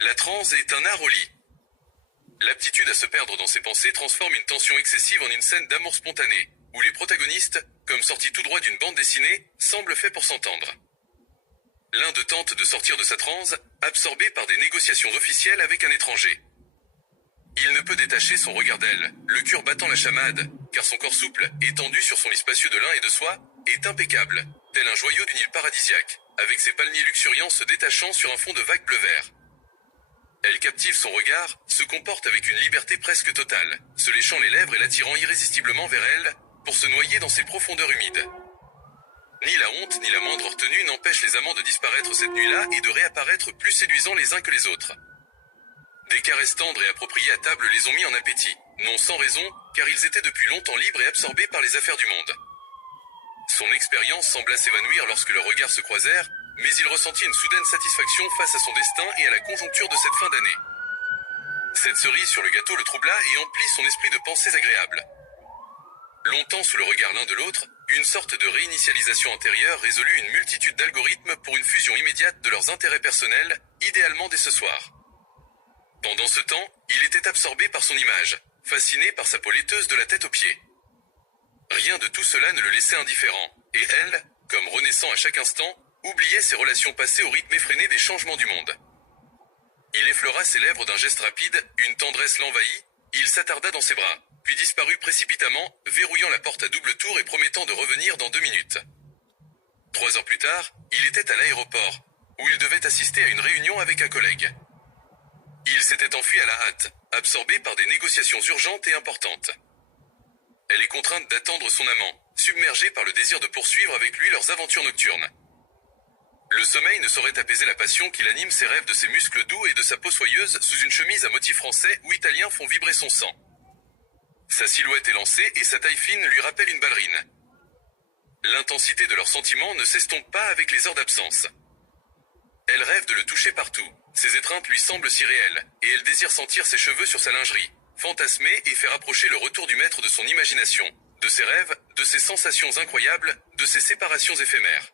La transe est un art au lit. L'aptitude à se perdre dans ses pensées transforme une tension excessive en une scène d'amour spontané, où les protagonistes, comme sortis tout droit d'une bande dessinée, semblent faits pour s'entendre. L'un d'eux tente de sortir de sa transe, absorbé par des négociations officielles avec un étranger. Il ne peut détacher son regard d'elle, le cœur battant la chamade, car son corps souple, étendu sur son lit spacieux de lin et de soie, est impeccable, tel un joyau d'une île paradisiaque, avec ses palmiers luxuriants se détachant sur un fond de vagues bleu-vert. Elle captive son regard, se comporte avec une liberté presque totale, se léchant les lèvres et l'attirant irrésistiblement vers elle, pour se noyer dans ses profondeurs humides. Ni la honte ni la moindre retenue n'empêchent les amants de disparaître cette nuit-là et de réapparaître plus séduisants les uns que les autres. Des caresses tendres et appropriées à table les ont mis en appétit, non sans raison, car ils étaient depuis longtemps libres et absorbés par les affaires du monde. Son expérience sembla s'évanouir lorsque leurs regards se croisèrent, mais il ressentit une soudaine satisfaction face à son destin et à la conjoncture de cette fin d'année. Cette cerise sur le gâteau le troubla et emplit son esprit de pensées agréables. Longtemps sous le regard l'un de l'autre, une sorte de réinitialisation antérieure résolut une multitude d'algorithmes pour une fusion immédiate de leurs intérêts personnels, idéalement dès ce soir. Pendant ce temps, il était absorbé par son image, fasciné par sa peau laiteuse de la tête aux pieds. Rien de tout cela ne le laissait indifférent, et elle, comme renaissant à chaque instant, oubliait ses relations passées au rythme effréné des changements du monde. Il effleura ses lèvres d'un geste rapide, une tendresse l'envahit, il s'attarda dans ses bras, puis disparut précipitamment, verrouillant la porte à double tour et promettant de revenir dans 2 minutes. 3 heures plus tard, il était à l'aéroport, où il devait assister à une réunion avec un collègue. Il s'était enfui à la hâte, absorbé par des négociations urgentes et importantes. Elle est contrainte d'attendre son amant, submergée par le désir de poursuivre avec lui leurs aventures nocturnes. Le sommeil ne saurait apaiser la passion qui anime ses rêves de ses muscles doux et de sa peau soyeuse sous une chemise à motifs français ou italiens font vibrer son sang. Sa silhouette élancée et sa taille fine lui rappellent une ballerine. L'intensité de leurs sentiments ne s'estompe pas avec les heures d'absence. Elle rêve de le toucher partout, ses étreintes lui semblent si réelles, et elle désire sentir ses cheveux sur sa lingerie, fantasmer et faire approcher le retour du maître de son imagination, de ses rêves, de ses sensations incroyables, de ses séparations éphémères.